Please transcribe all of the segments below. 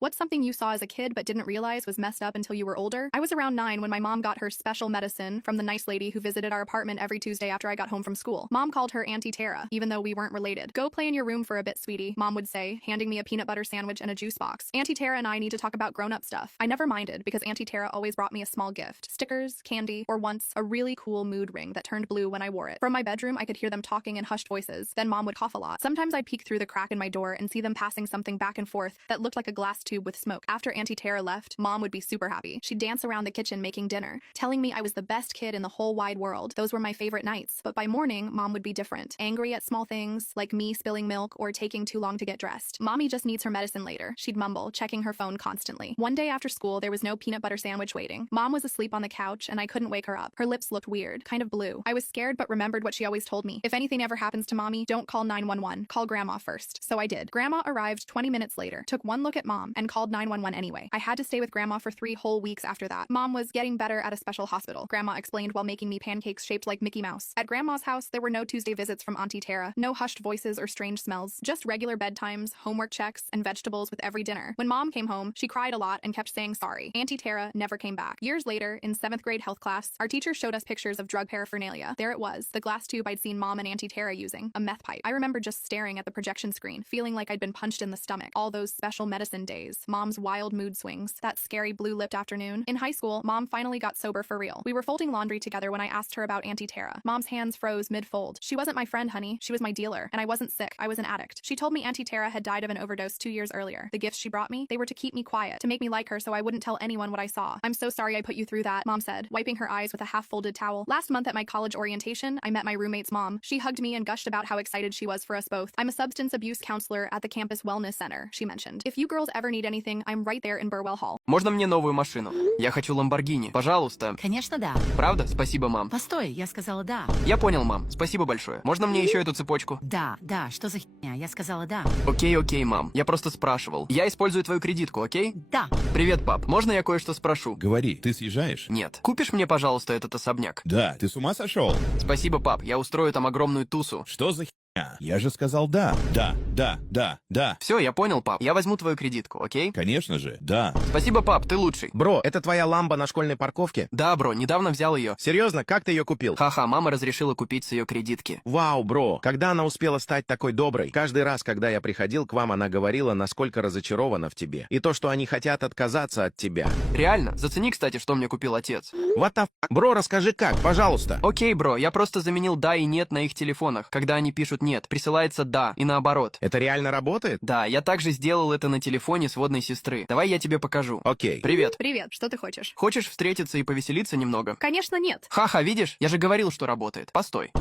What's something you saw as a kid but didn't realize was messed up until you were older? I was around 9 when my mom got her special medicine from the nice lady who visited our apartment every Tuesday after I got home from school. Mom called her Auntie Tara, even though we weren't related. Go play in your room for a bit, sweetie, Mom would say, handing me a peanut butter sandwich and a juice box. Auntie Tara and I need to talk about grown-up stuff. I never minded because Auntie Tara always brought me a small gift. Stickers, candy, or once, a really cool mood ring that turned blue when I wore it. From my bedroom, I could hear them talking in hushed voices. Then Mom would cough a lot. Sometimes I'd peek through the crack in my door and see them passing something back and forth that looked like a glass tube with smoke. After Auntie Tara left, Mom would be super happy. She'd dance around the kitchen making dinner, telling me I was the best kid in the whole wide world. Those were my favorite nights. But by morning, Mom would be different. Angry at small things, like me spilling milk or taking too long to get dressed. Mommy just needs her medicine later, she'd mumble, checking her phone constantly. One day after school, there was no peanut butter sandwich waiting. Mom was asleep on the couch, and I couldn't wake her up. Her lips looked weird, kind of blue. I was scared but remembered what she always told me. If anything ever happens to Mommy, don't call 911. Call Grandma first. So I did. Grandma arrived 20 minutes later, took one look at Mom, and called 911 anyway. I had to stay with Grandma for 3 whole weeks after that. Mom was getting better at a special hospital, Grandma explained while making me pancakes shaped like Mickey Mouse. At Grandma's house, there were no Tuesday visits from Auntie Tara, no hushed voices or strange smells, just regular bedtimes, homework checks, and vegetables with every dinner. When Mom came home, she cried a lot and kept saying sorry. Auntie Tara never came back. Years later, in 7th grade health class, our teacher showed us pictures of drug paraphernalia. There it was, the glass tube I'd seen Mom and Auntie Tara using, a meth pipe. I remember just staring at the projection screen, feeling like I'd been punched in the stomach. All those special medicine days, Mom's wild mood swings, that scary blue-lipped afternoon. In high school, Mom finally got sober for real. We were folding laundry together when I asked her about Auntie Tara. Mom's hands froze mid-fold. She wasn't my friend, honey. She was my dealer. And I wasn't sick. I was an addict. She told me Auntie Tara had died of an overdose 2 years earlier. The gifts she brought me, they were to keep me quiet, to make me like her so I wouldn't tell anyone what I saw. I'm so sorry I put you through that, Mom said, wiping her eyes with a half-folded towel. Last month at my college orientation, I met my roommate's mom. She hugged me and gushed about how excited she was for us both. I'm a substance abuse counselor at the campus wellness center, she mentioned. If you girls ever need anything, I'm right there in Burwell Hall. Можно мне новую машину? Я хочу Lamborghini. Пожалуйста. Конечно, да. Правда? Спасибо, мам. Постой, я сказала да. Я понял, мам. Спасибо большое. Можно мне еще эту цепочку? Да, что за херня? Я сказала да. Окей, мам. Я просто спрашивал. Я использую твою кредитку, окей? Да. Привет, пап. Можно я кое-что спрошу? Говори, ты съезжаешь? Нет. Купишь мне, пожалуйста, этот особняк? Да, ты с ума сошел? Спасибо, пап. Я устрою там огромную тусу. Что за херня? Я же сказал да. Да. Все, я понял, пап. Я возьму твою кредитку, окей? Конечно же, да. Спасибо, пап. Ты лучший. Бро, это твоя ламба на школьной парковке? Да, бро, недавно взял ее. Серьезно, как ты ее купил? Ха-ха, мама разрешила купить с ее кредитки. Вау, бро, когда она успела стать такой доброй? Каждый раз, когда я приходил к вам, она говорила, насколько разочарована в тебе. И то, что они хотят отказаться от тебя. Реально? Зацени, кстати, что мне купил отец. What the fuck? Бро, расскажи как, пожалуйста. Окей, бро, я просто заменил «да» и «нет» на их телефонах. Когда они пишут «нет», присылается «да» и наоборот. Это реально работает? Да, я также сделал это на телефоне сводной сестры. Давай я тебе покажу. Окей. Привет. Привет, что ты хочешь? Хочешь встретиться и повеселиться немного? Конечно, нет. Ха-ха, видишь? Я же говорил, что работает. Постой.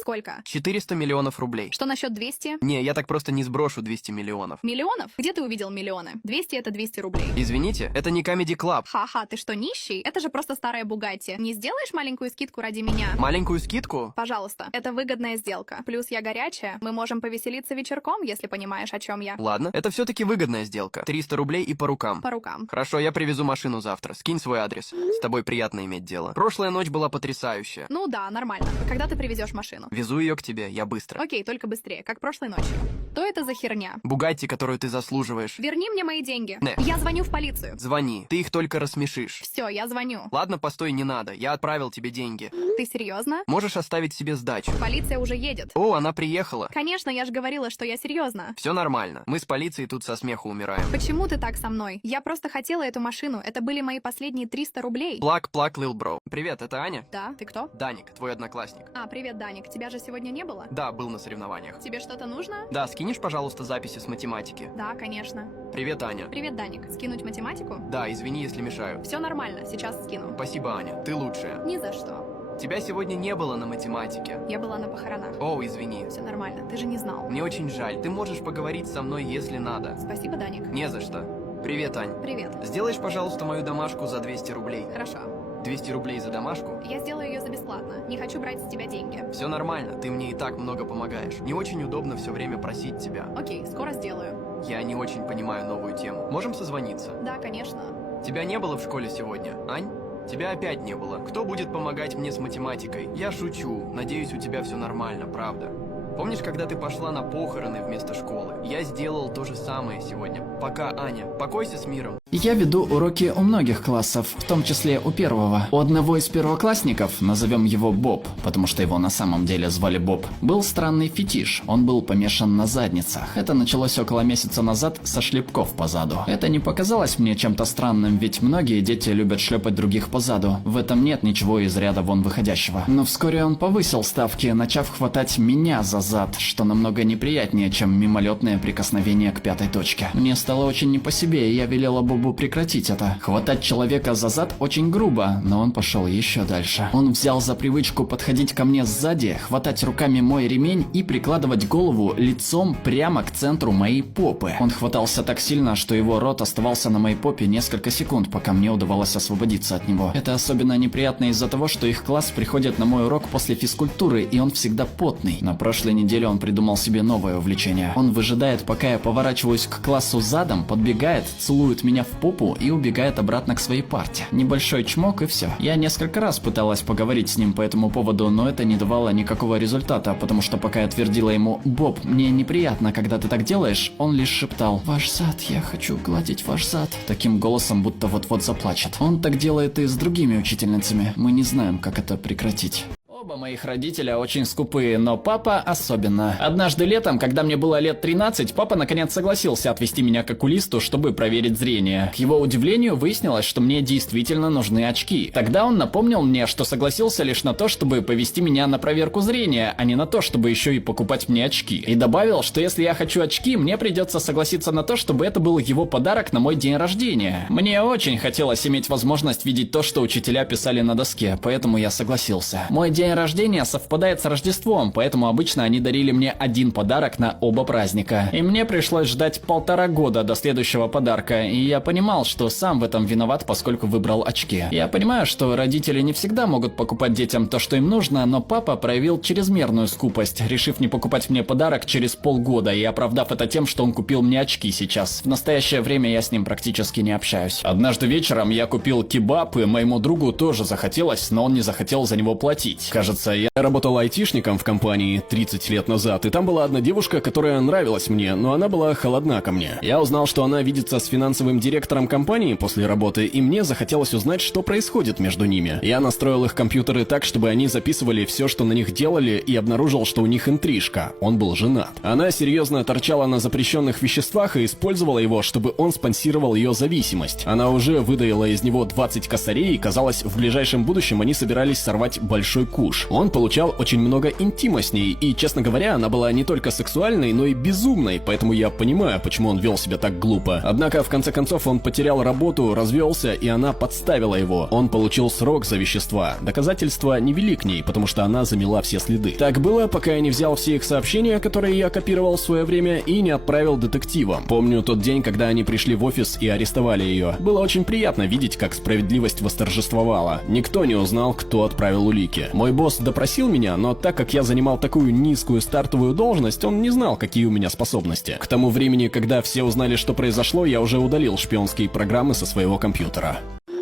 Сколько? 400 миллионов рублей. Что насчет 200? Не, я так просто не сброшу 200 миллионов. Миллионов? Где ты увидел миллионы? 200 это 200 рублей. Извините, это не Comedy Club. Ха-ха, ты что, нищий? Это же просто старая Бугатти. Не сделаешь маленькую скидку ради меня? Маленькую скидку? Пожалуйста. Это выгодная сделка. Плюс я горячая. Мы можем повеселиться вечерком, если понимаешь, о чем я. Ладно, это все-таки выгодная сделка. 300 рублей и по рукам. По рукам. Хорошо, я привезу машину завтра. Скинь свой адрес. С тобой приятно иметь дело. Прошлая ночь была потрясающая. Ну да, нормально. Когда ты привезешь машину? Везу ее к тебе, я быстро. Окей, только быстрее, как прошлой ночью. Что это за херня? Бугатти, которую ты заслуживаешь. Верни мне мои деньги. Не. Я звоню в полицию. Звони, ты их только рассмешишь. Все, я звоню. Ладно, постой, не надо. Я отправил тебе деньги. Ты серьезно? Можешь оставить себе сдачу. Полиция уже едет. О, она приехала. Конечно, я же говорила, что я серьезно. Все нормально. Мы с полицией тут со смеху умираем. Почему ты так со мной? Я просто хотела эту машину. Это были мои последние 300 рублей. Плак, Лил Бро. Привет, это Аня? Да, ты кто? Даник, твой одноклассник. А, привет, Даник. Тебя же сегодня не было? Да, был на соревнованиях. Тебе что-то нужно? Да, скинешь, пожалуйста, записи с математики. Да, конечно. Привет, Аня. Привет, Даник. Скинуть математику? Да, извини, если мешаю. Все нормально, сейчас скину. Спасибо, Аня, ты лучшая. Ни за что. Тебя сегодня не было на математике. Я была на похоронах. О, извини. Все нормально, ты же не знал. Мне очень жаль. Ты можешь поговорить со мной, если надо. Спасибо, Даник. Не за что. Привет, Ань. Привет. Сделаешь, пожалуйста, мою домашку за 200 рублей? Хорошо. 200 рублей за домашку? Я сделаю ее за бесплатно. Не хочу брать с тебя деньги. Все нормально, ты мне и так много помогаешь. Не очень удобно все время просить тебя. Окей, скоро сделаю. Я не очень понимаю новую тему. Можем созвониться? Да, конечно. Тебя не было в школе сегодня, Ань? Тебя опять не было. Кто будет помогать мне с математикой? Я шучу. Надеюсь, у тебя все нормально, правда. Помнишь, когда ты пошла на похороны вместо школы? Я сделал то же самое сегодня. Пока, Аня. Покойся с миром. Я веду уроки у многих классов, в том числе у первого. У одного из первоклассников, назовем его Боб, потому что его на самом деле звали Боб, был странный фетиш. Он был помешан на задницах. Это началось около месяца назад со шлепков по заду. Это не показалось мне чем-то странным, ведь многие дети любят шлепать других по заду. В этом нет ничего из ряда вон выходящего. Но вскоре он повысил ставки, начав хватать меня за зад, что намного неприятнее, чем мимолетное прикосновение к пятой точке. Мне стало очень не по себе, и я велела Бобу прекратить это. Хватать человека за зад очень грубо, но он пошел еще дальше. Он взял за привычку подходить ко мне сзади, хватать руками мой ремень и прикладывать голову лицом прямо к центру моей попы. Он хватался так сильно, что его рот оставался на моей попе несколько секунд, пока мне удавалось освободиться от него. Это особенно неприятно из-за того, что их класс приходит на мой урок после физкультуры, и он всегда потный. На прошлой неделе он придумал себе новое увлечение. Он выжидает, пока я поворачиваюсь к классу задом, подбегает, целует меня в попу и убегает обратно к своей парте. Небольшой чмок и все. Я несколько раз пыталась поговорить с ним по этому поводу, но это не давало никакого результата, потому что пока я твердила ему: «Боб, мне неприятно, когда ты так делаешь», он лишь шептал: «Ваш зад, я хочу гладить ваш зад», таким голосом, будто вот-вот заплачет. Он так делает и с другими учительницами. Мы не знаем, как это прекратить. Оба моих родителя очень скупые, но папа особенно. Однажды летом, когда мне было лет 13, папа наконец согласился отвезти меня к окулисту, чтобы проверить зрение. К его удивлению, выяснилось, что мне действительно нужны очки. Тогда он напомнил мне, что согласился лишь на то, чтобы повезти меня на проверку зрения, а не на то, чтобы еще и покупать мне очки. И добавил, что если я хочу очки, мне придется согласиться на то, чтобы это был его подарок на мой день рождения. Мне очень хотелось иметь возможность видеть то, что учителя писали на доске, поэтому я согласился. Мой день рождения совпадает с Рождеством, поэтому обычно они дарили мне один подарок на оба праздника. И мне пришлось ждать 1,5 года до следующего подарка, и я понимал, что сам в этом виноват, поскольку выбрал очки. Я понимаю, что родители не всегда могут покупать детям то, что им нужно, но папа проявил чрезмерную скупость, решив не покупать мне подарок через полгода и оправдав это тем, что он купил мне очки сейчас. В настоящее время я с ним практически не общаюсь. Однажды вечером я купил кебаб, и моему другу тоже захотелось, но он не захотел за него платить. Кажется, я работал айтишником в компании 30 лет назад, и там была одна девушка, которая нравилась мне, но она была холодна ко мне. Я узнал, что она видится с финансовым директором компании после работы, и мне захотелось узнать, что происходит между ними. Я настроил их компьютеры так, чтобы они записывали все, что на них делали, и обнаружил, что у них интрижка. Он был женат. Она серьезно торчала на запрещенных веществах и использовала его, чтобы он спонсировал ее зависимость. Она уже выдаила из него 20 косарей, и казалось, в ближайшем будущем они собирались сорвать большой куш. Он получал очень много интима с ней, и, честно говоря, она была не только сексуальной, но и безумной, поэтому я понимаю, почему он вел себя так глупо. Однако, в конце концов, он потерял работу, развелся, и она подставила его. Он получил срок за вещества. Доказательства не вели к ней, потому что она замела все следы. Так было, пока я не взял все их сообщения, которые я копировал в свое время, и не отправил детективам. Помню тот день, когда они пришли в офис и арестовали ее. Было очень приятно видеть, как справедливость восторжествовала. Никто не узнал, кто отправил улики. Мой босс допросил меня, но так как я занимал такую низкую стартовую должность, он не знал, какие у меня способности. К тому времени, когда все узнали, что произошло, я уже удалил шпионские программы со своего компьютера.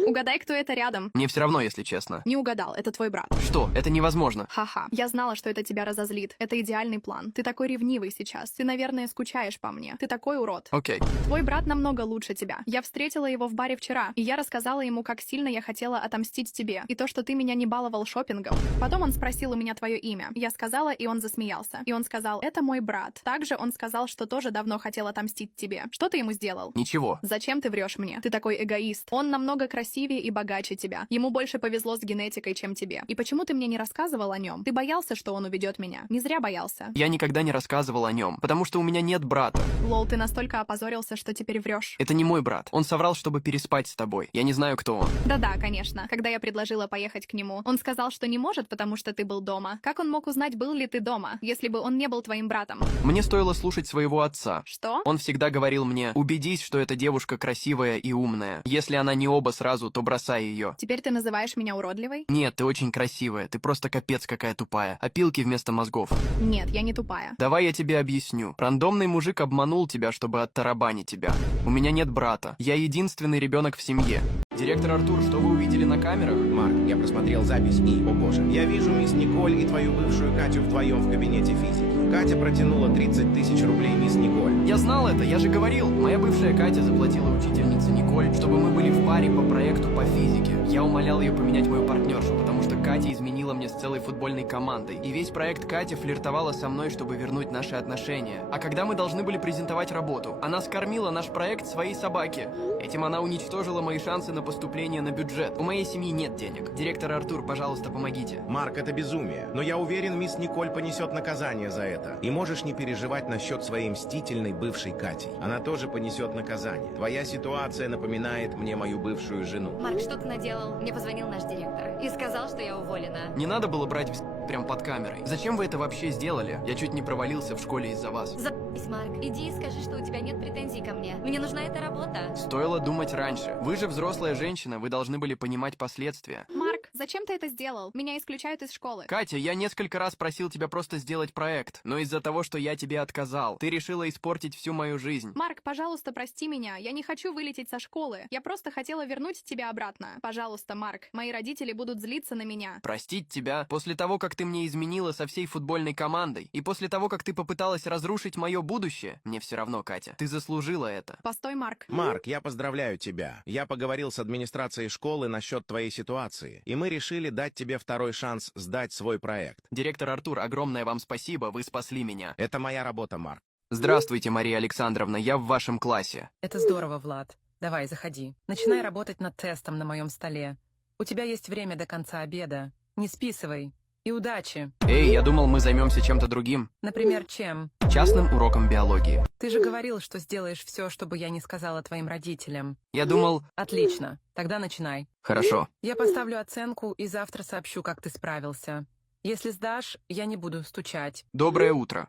Угадай, кто это рядом. Мне все равно, если честно. Не угадал, это твой брат. Что? Это невозможно. Ха-ха. Я знала, что это тебя разозлит. Это идеальный план. Ты такой ревнивый сейчас. Ты, наверное, скучаешь по мне. Ты такой урод. Окей. Твой брат намного лучше тебя. Я встретила его в баре вчера, и я рассказала ему, как сильно я хотела отомстить тебе, и то, что ты меня не баловал шопингом. Потом он спросил у меня твое имя. Я сказала, и он засмеялся. И он сказал: это мой брат. Также он сказал, что тоже давно хотел отомстить тебе. Что ты ему сделал? Ничего. Зачем ты врешь мне? Ты такой эгоист. Он намного красивее и богаче тебя. Ему больше повезло с генетикой, чем тебе. И почему ты мне не рассказывал о нем? Ты боялся, что он уведет меня. Не зря боялся. Я никогда не рассказывал о нем, потому что у меня нет брата. Лол, ты настолько опозорился, что теперь врешь. Это не мой брат. Он соврал, чтобы переспать с тобой. Я не знаю, кто он. Да-да, конечно. Когда я предложила поехать к нему, он сказал, что не может, потому что ты был дома. Как он мог узнать, был ли ты дома, если бы он не был твоим братом? Мне стоило слушать своего отца. Что? Он всегда говорил мне: убедись, что эта девушка красивая и умная. Если она не оба сразу, то бросай ее. Теперь ты называешь меня уродливой? Нет, ты очень красивая. Ты просто капец какая тупая. Опилки вместо мозгов. Нет, я не тупая. Давай я тебе объясню. Рандомный мужик обманул тебя, чтобы оттарабанить тебя. У меня нет брата. Я единственный ребенок в семье. Директор Артур, что вы увидели на камерах? Марк, я просмотрел запись и, о боже, я вижу мисс Николь и твою бывшую Катю вдвоем в кабинете физики. Катя протянула 30 тысяч рублей мисс Николь. Я знал это, я же говорил. Моя бывшая Катя заплатила учительнице Николь, чтобы мы были в паре по проекту по физике. Я умолял ее поменять мою партнершу, потому что Катя изменила мне с целой футбольной командой. И весь проект Катя флиртовала со мной, чтобы вернуть наши отношения. А когда мы должны были презентовать работу, она скормила наш проект своей собаке. Этим она уничтожила мои шансы на поступление на бюджет. У моей семьи нет денег. Директор Артур, пожалуйста, помогите. Марк, это безумие. Но я уверен, мисс Николь понесет наказание за это. И можешь не переживать насчет своей мстительной бывшей Кати. Она тоже понесет наказание. Твоя ситуация напоминает мне мою бывшую жену. Марк, что ты наделал? Мне позвонил наш директор и сказал, что я уволена. Не надо было брать прям под камерой. Зачем вы это вообще сделали? Я чуть не провалился в школе из-за вас. Запись, Марк. Иди и скажи, что у тебя нет претензий ко мне. Мне нужна эта работа. Стоило думать раньше. Вы же взрослая женщина, вы должны были понимать последствия. Марк, зачем ты это сделал? Меня исключают из школы. Катя, я несколько раз просил тебя просто сделать проект, но из-за того, что я тебе отказал, ты решила испортить всю мою жизнь. Марк, пожалуйста, прости меня. Я не хочу вылететь со школы. Я просто хотела вернуть тебя обратно. Пожалуйста, Марк, мои родители будут злиться на меня. Простить тебя? После того, как ты мне изменила со всей футбольной командой, и после того, как ты попыталась разрушить мое будущее, мне все равно, Катя. Ты заслужила это. Постой, Марк. Марк, я поздравляю тебя. Я поговорил с администрацией школы насчет твоей ситуации, и мы решили дать тебе второй шанс сдать свой проект. Директор Артур, огромное вам спасибо, вы спасли меня. Это моя работа, Марк. Здравствуйте, Мария Александровна, я в вашем классе. Это здорово, Влад. Давай, заходи. Начинай работать над тестом на моем столе. У тебя есть время до конца обеда. Не списывай. И удачи. Эй, я думал, мы займемся чем-то другим. Например, чем? Частным уроком биологии. Ты же говорил, что сделаешь все, чтобы я не сказала твоим родителям. Я думал... Отлично. Тогда начинай. Хорошо. Я поставлю оценку и завтра сообщу, как ты справился. Если сдашь, я не буду стучать. Доброе утро.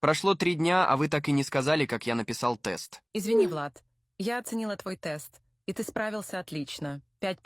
Прошло 3 дня, а вы так и не сказали, как я написал тест. Извини, Влад. Я оценила твой тест, и ты справился отлично. 5+.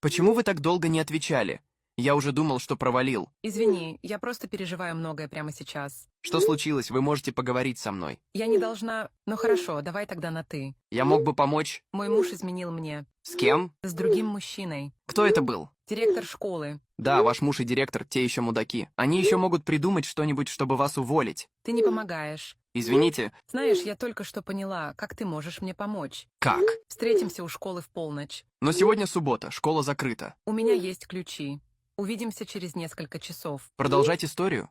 Почему вы так долго не отвечали? Я уже думал, что провалил. Извини, я просто переживаю многое прямо сейчас. Что случилось? Вы можете поговорить со мной. Я не должна... Ну хорошо, давай тогда на «ты». Я мог бы помочь. Мой муж изменил мне. С кем? С другим мужчиной. Кто это был? Директор школы. Да, ваш муж и директор, те еще мудаки. Они еще могут придумать что-нибудь, чтобы вас уволить. Ты не помогаешь. Извините. Знаешь, я только что поняла, как ты можешь мне помочь. Как? Встретимся у школы в полночь. Но сегодня суббота, школа закрыта. У меня есть ключи. Увидимся через несколько часов. Продолжать историю?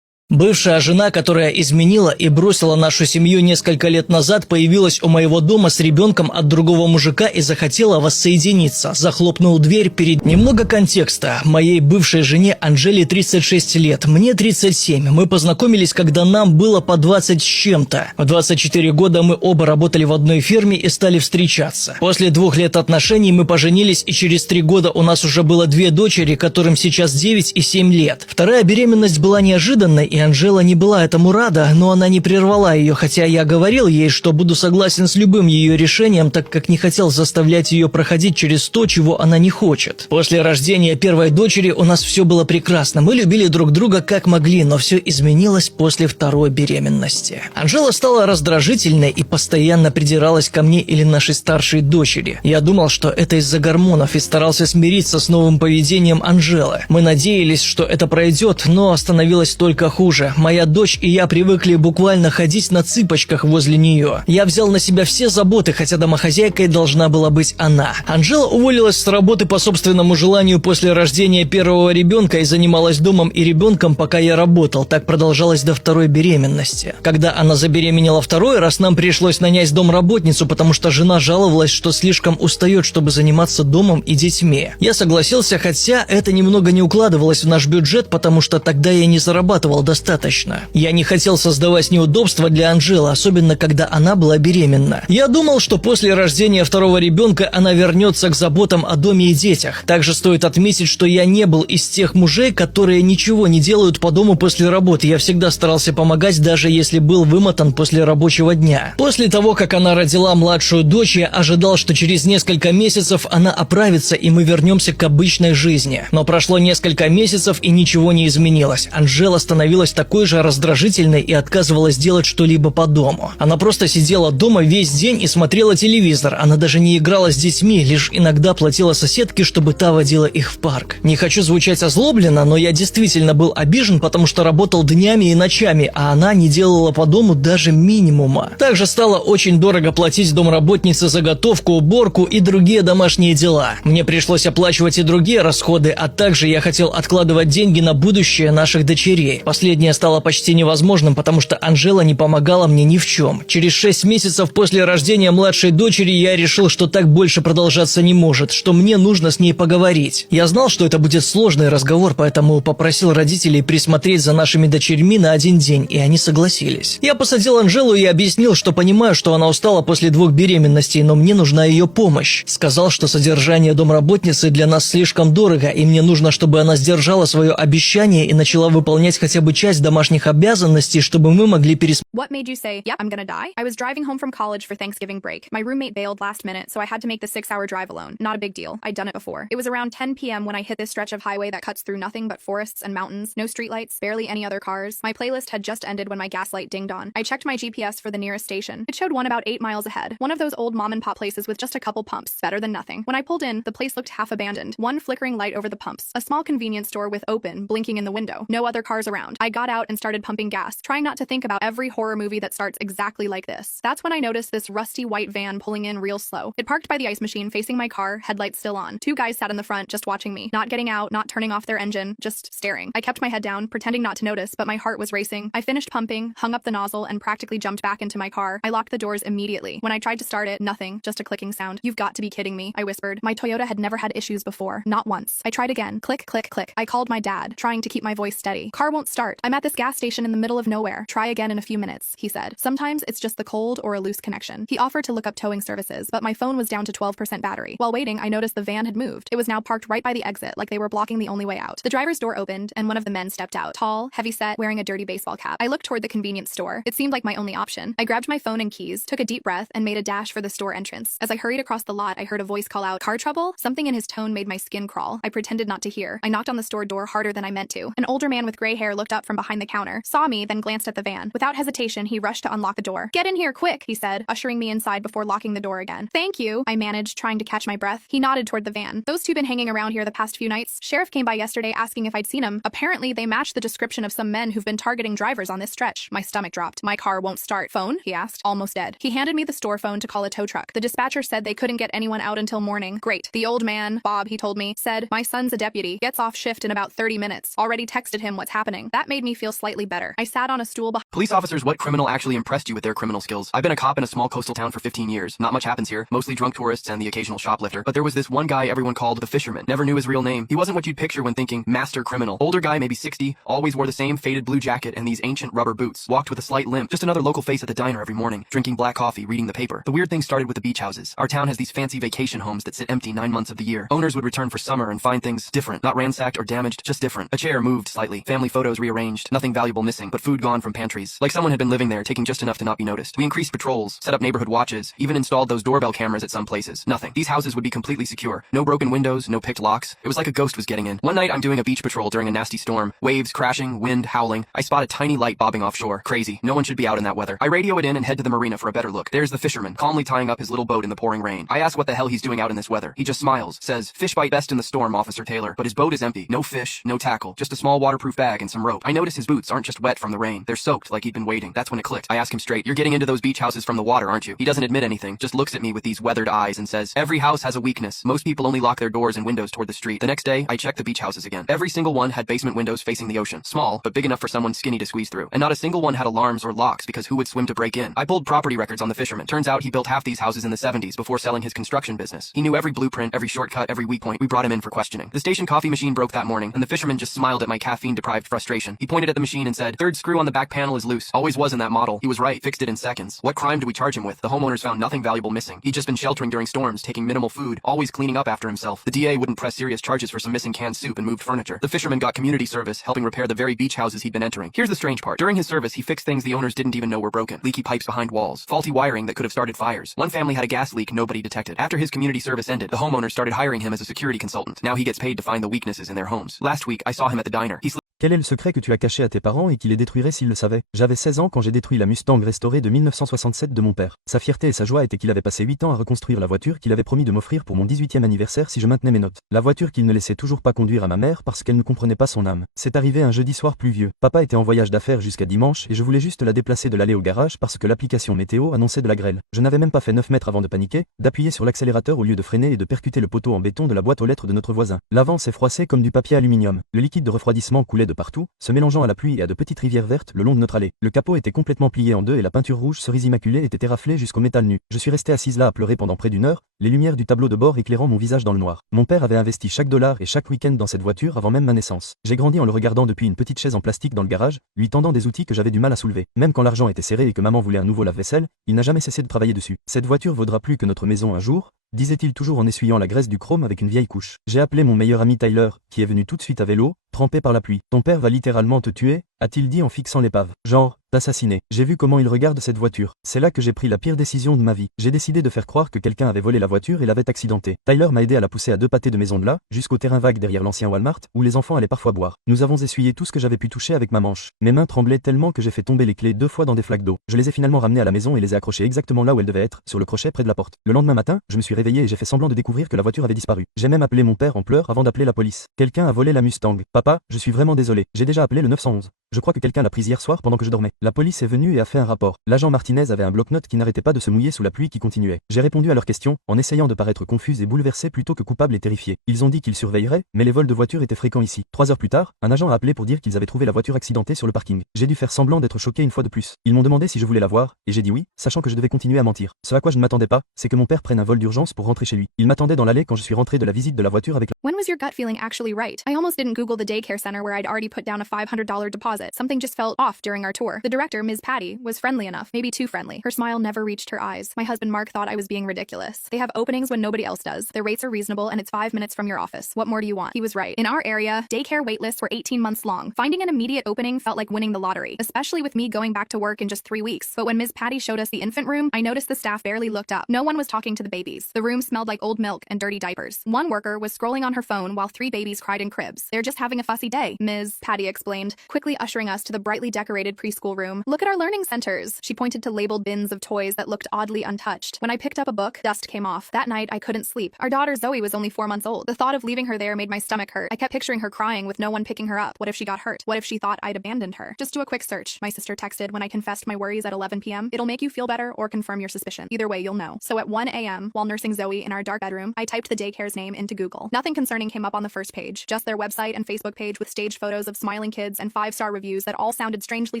Бывшая жена, которая изменила и бросила нашу семью несколько лет назад, появилась у моего дома с ребенком от другого мужика и захотела воссоединиться. Захлопнул дверь перед... Немного контекста. Моей бывшей жене Анжеле 36 лет, мне 37. Мы познакомились, когда нам было по 20 с чем-то. В 24 года мы оба работали в одной фирме и стали встречаться. После 2 лет отношений мы поженились, и через 3 года у нас уже было 2 дочери, которым сейчас 9 и 7 лет. Вторая беременность была неожиданной, и Анжела не была этому рада, но она не прервала ее, хотя я говорил ей, что буду согласен с любым ее решением, так как не хотел заставлять ее проходить через то, чего она не хочет. После рождения первой дочери у нас все было прекрасно, мы любили друг друга как могли, но все изменилось после второй беременности. Анжела стала раздражительной и постоянно придиралась ко мне или нашей старшей дочери. Я думал, что это из-за гормонов, и старался смириться с новым поведением Анжелы. Мы надеялись, что это пройдет, но становилось только хуже. Моя дочь и я привыкли буквально ходить на цыпочках возле нее. Я взял на себя все заботы, хотя домохозяйкой должна была быть она. Анжела уволилась с работы по собственному желанию после рождения первого ребенка и занималась домом и ребенком, пока я работал. Так продолжалось до второй беременности. Когда она забеременела второй раз, нам пришлось нанять домработницу, потому что жена жаловалась, что слишком устает, чтобы заниматься домом и детьми. Я согласился, хотя это немного не укладывалось в наш бюджет, потому что тогда я не зарабатывал достаточно. Я не хотел создавать неудобства для Анжелы, особенно когда она была беременна. Я думал, что после рождения второго ребенка она вернется к заботам о доме и детях. Также стоит отметить, что я не был из тех мужей, которые ничего не делают по дому после работы. Я всегда старался помогать, даже если был вымотан после рабочего дня. После того, как она родила младшую дочь, я ожидал, что через несколько месяцев она оправится и мы вернемся к обычной жизни. Но прошло несколько месяцев и ничего не изменилось. Анжела становилась становилась такой же раздражительной и отказывалась делать что-либо по дому. Она просто сидела дома весь день и смотрела телевизор. Она даже не играла с детьми, лишь иногда платила соседке, чтобы та водила их в парк. Не хочу звучать озлобленно, но я действительно был обижен, потому что работал днями и ночами, а она не делала по дому даже минимума. Также стало очень дорого платить домработнице за готовку, уборку и другие домашние дела. Мне пришлось оплачивать и другие расходы, а также я хотел откладывать деньги на будущее наших дочерей. Последнее стало почти невозможным, потому что Анжела не помогала мне ни в чем. Через 6 месяцев после рождения младшей дочери я решил, что так больше продолжаться не может, что мне нужно с ней поговорить. Я знал, что это будет сложный разговор, поэтому попросил родителей присмотреть за нашими дочерьми на 1 день, и они согласились. Я посадил Анжелу и объяснил, что понимаю, что она устала после 2 беременностей, но мне нужна ее помощь. Сказал, что содержание домработницы для нас слишком дорого, и мне нужно, чтобы она сдержала свое обещание и начала выполнять хотя бы часть домашних обязанностей, чтобы мы могли пересмотреть. What made you say, yep, I'm gonna die? I was driving home from college for Thanksgiving break. My roommate bailed last minute, so I had to make the 6-hour drive alone. Not a big deal. I'd done it before. It was around 10 p.m. when I hit this stretch of highway that cuts through nothing but forests and mountains, no streetlights, barely any other cars. My playlist had just ended when my gas light dinged on. I checked my GPS for the nearest station. It showed one about 8 miles ahead. One of those old mom and pop places with just a couple pumps. Better than nothing. When I pulled in, the place looked half abandoned. One flickering light over the pumps. A small convenience store with open, blinking in the window. No other cars around. I got out and started pumping gas, trying not to think about every horror movie that starts exactly like this. That's when I noticed this rusty white van pulling in real slow. It parked by the ice machine facing my car, headlights still on. 2 guys sat in the front just watching me, not getting out, not turning off their engine, just staring. I kept my head down, pretending not to notice, but my heart was racing. I finished pumping, hung up the nozzle, and practically jumped back into my car. I locked the doors immediately. When I tried to start it, nothing, just a clicking sound. You've got to be kidding me, I whispered. My Toyota had never had issues before, not once. I tried again. Click, click, click. I called my dad, trying to keep my voice steady. Car won't start. I'm at this gas station in the middle of nowhere. Try again in a few minutes, he said. Sometimes it's just the cold or a loose connection. He offered to look up towing services, but my phone was down to 12% battery. While waiting, I noticed the van had moved. It was now parked right by the exit, like they were blocking the only way out. The driver's door opened, and one of the men stepped out. Tall, heavy-set, wearing a dirty baseball cap. I looked toward the convenience store. It seemed like my only option. I grabbed my phone and keys, took a deep breath, and made a dash for the store entrance. As I hurried across the lot, I heard a voice call out, "Car trouble?" Something in his tone made my skin crawl. I pretended not to hear. I knocked on the store door harder than I meant to. An older man with gray hair looked up from behind the counter, saw me, then glanced at the van. Without hesitation, he rushed to unlock the door. "Get in here, quick," he said, ushering me inside before locking the door again. "Thank you," I managed, trying to catch my breath. He nodded toward the van. "Those 2 been hanging around here the past few nights. Sheriff came by yesterday asking if I'd seen him. Apparently, they matched the description of some men who've been targeting drivers on this stretch." My stomach dropped. "My car won't start." "Phone?" he asked, almost dead. He handed me the store phone to call a tow truck. The dispatcher said they couldn't get anyone out until morning. Great. The old man, Bob, he told me, said, "My son's a deputy. Gets off shift in about 30 minutes. Already texted him what's happening." That made me feel slightly better. I sat on a stool behind. Police officers, what criminal actually impressed you with their criminal skills? I've been a cop in a small coastal town for 15 years. Not much happens here. Mostly drunk tourists and the occasional shoplifter. But there was this one guy everyone called the fisherman. Never knew his real name. He wasn't what you'd picture when thinking master criminal. Older guy, maybe 60, always wore the same faded blue jacket and these ancient rubber boots. Walked with a slight limp. Just another local face at the diner every morning, drinking black coffee, reading the paper. The weird thing started with the beach houses. Our town has these fancy vacation homes that sit empty 9 months of the year. Owners would return for summer and find things different. Not ransacked or damaged, just different. A chair moved slightly. Family photos rearranged. Nothing valuable missing, but food gone from pantries. Like someone had been living there, taking just enough to not be noticed. We increased patrols, set up neighborhood watches, even installed those doorbell cameras at some places. Nothing. These houses would be completely secure. No broken windows, no picked locks. It was like a ghost was getting in. One night I'm doing a beach patrol during a nasty storm. Waves crashing, wind howling. I spot a tiny light bobbing offshore. Crazy. No one should be out in that weather. I radio it in and head to the marina for a better look. There's the fisherman, calmly tying up his little boat in the pouring rain. I ask what the hell he's doing out in this weather. He just smiles, says, "Fish bite best in the storm, Officer Taylor." But his boat is empty. No fish, no tackle. Just a small waterproof bag and some rope. I notice his boots aren't just wet from the rain. They're soaked like he'd been waiting. That's when it clicked. I ask him straight, "You're getting into those beach houses from the water, aren't you?" He doesn't admit anything, just looks at me with these weathered eyes and says, "Every house has a weakness. Most people only lock their doors and windows toward the street." The next day, I checked the beach houses again. Every single one had basement windows facing the ocean. Small, but big enough for someone skinny to squeeze through. And not a single one had alarms or locks because who would swim to break in? I pulled property records on the fisherman. Turns out he built half these houses in the 70s before selling his construction business. He knew every blueprint, every shortcut, every weak point. We brought him in for questioning. The station coffee machine broke that morning, and the fisherman just smiled at my caffeine-deprived frustration. He pointed at the machine and said, "Third screw on the back panel is loose. Always was in that model." He was right. Fixed it in seconds. What crime do we charge him with? The homeowners found nothing valuable missing. He'd just been sheltering during storms, taking minimal food, always cleaning up after himself. The DA wouldn't press serious charges for some missing canned soup and moved furniture. The fisherman got community service, helping repair the very beach houses he'd been entering. Here's the strange part. During his service, he fixed things the owners didn't even know were broken. Leaky pipes behind walls, faulty wiring that could have started fires. One family had a gas leak nobody detected. After his community service ended, the homeowners started hiring him as a security consultant. Now he gets paid to find the weaknesses in their homes. Last week, I saw him at the diner. He Quel est le secret que tu as caché à tes parents et qui les détruirait s'ils le savaient? J'avais 16 ans quand j'ai détruit la Mustang restaurée de 1967 de mon père. Sa fierté et sa joie étaient qu'il avait passé 8 ans à reconstruire la voiture qu'il avait promis de m'offrir pour mon 18e anniversaire si je maintenais mes notes. La voiture qu'il ne laissait toujours pas conduire à ma mère parce qu'elle ne comprenait pas son âme. C'est arrivé un jeudi soir pluvieux. Papa était en voyage d'affaires jusqu'à dimanche et je voulais juste la déplacer de l'aller au garage parce que l'application météo annonçait de la grêle. Je n'avais même pas fait 9 mètres avant de paniquer, d'appuyer sur l'accélérateur au lieu de freiner et de percuter le poteau en béton de la boîte aux lettres de notre voisin. L'avant s'est froissé comme du papier aluminium. Le liquide de refroidissement coulait de partout, se mélangeant à la pluie et à de petites rivières vertes le long de notre allée. Le capot était complètement plié en deux et la peinture rouge cerise immaculée était éraflée jusqu'au métal nu. Je suis resté assise là à pleurer pendant près d'une heure, les lumières du tableau de bord éclairant mon visage dans le noir. Mon père avait investi chaque dollar et chaque week-end dans cette voiture avant même ma naissance. J'ai grandi en le regardant depuis une petite chaise en plastique dans le garage, lui tendant des outils que j'avais du mal à soulever. Même quand l'argent était serré et que maman voulait un nouveau lave-vaisselle, il n'a jamais cessé de travailler dessus. Cette voiture vaudra plus que notre maison un jour, disait-il toujours en essuyant la graisse du chrome avec une vieille couche. J'ai appelé mon meilleur ami Tyler, qui est venu tout de suite à vélo, trempé par la pluie. Ton père va littéralement te tuer, a-t-il dit en fixant l'épave. Genre, t'assassiner. J'ai vu comment il regarde cette voiture. C'est là que j'ai pris la pire décision de ma vie. J'ai décidé de faire croire que quelqu'un avait volé la voiture et l'avait accidentée. Tyler m'a aidé à la pousser à 2 pâtés de maison de là, jusqu'au terrain vague derrière l'ancien Walmart, où les enfants allaient parfois boire. Nous avons essuyé tout ce que j'avais pu toucher avec ma manche. Mes mains tremblaient tellement que j'ai fait tomber les clés 2 fois dans des flaques d'eau. Je les ai finalement ramenées à la maison et les ai accrochées exactement là où elles devaient être, sur le crochet près de la porte. Le lendemain matin, je me suis réveillé et j'ai fait semblant de découvrir que la voiture avait disparu. J'ai même appelé mon père en pleurs avant d'appeler la police. Quelqu'un a volé la Mustang. Papa, je suis vraiment désolé. J'ai déjà appelé le 911. Je crois que quelqu'un l'a prise hier soir pendant que je dormais. La police est venue et a fait un rapport. L'agent Martinez avait un bloc-notes qui n'arrêtait pas de se mouiller sous la pluie qui continuait. J'ai répondu à leurs questions, en essayant de paraître confus et bouleversé plutôt que coupable et terrifié. Ils ont dit qu'ils surveilleraient, mais les vols de voitures étaient fréquents ici. 3 heures plus tard, un agent a appelé pour dire qu'ils avaient trouvé la voiture accidentée sur le parking. J'ai dû faire semblant d'être choqué une fois de plus. Ils m'ont demandé si je voulais la voir, et j'ai dit oui, sachant que je devais continuer à mentir. Ce à quoi je ne m'attendais pas, c'est que mon père prenne un vol d'urgence pour rentrer chez lui. Il m'attendait dans l'allée quand je suis rentré de la visite de la voiture avec When was your gut feeling actually right? I almost didn't Google the daycare center where I'd already put down a $500 deposit. Something just felt off during our tour. The director, Ms. Patty, was friendly enough, maybe too friendly. Her smile never reached her eyes. My husband Mark thought I was being ridiculous. They have openings when nobody else does. Their rates are reasonable and it's 5 minutes from your office. What more do you want? He was right. In our area, daycare waitlists were 18 months long. Finding an immediate opening felt like winning the lottery, especially with me going back to work in just 3 weeks. But when Ms. Patty showed us the infant room, I noticed the staff barely looked up. No one was talking to the babies. The room smelled like old milk and dirty diapers. One worker was scrolling on her phone while 3 babies cried in cribs. They're just having a fussy day, Ms. Patty explained, quickly ushering us to the brightly decorated preschool room. Look at our learning centers. She pointed to labeled bins of toys that looked oddly untouched. When I picked up a book, dust came off. That night, I couldn't sleep. Our daughter Zoe was only 4 months old. The thought of leaving her there made my stomach hurt. I kept picturing her crying with no one picking her up. What if she got hurt? What if she thought I'd abandoned her? Just do a quick search, my sister texted when I confessed my worries at 11 p.m. It'll make you feel better or confirm your suspicion. Either way, you'll know. So at 1 a.m., while nursing Zoe in our dark bedroom, I typed the daycare's name into Google. Nothing concerning came up on the first page, just their website and Facebook page with staged photos of smiling kids and 5-star reviews that all sounded strangely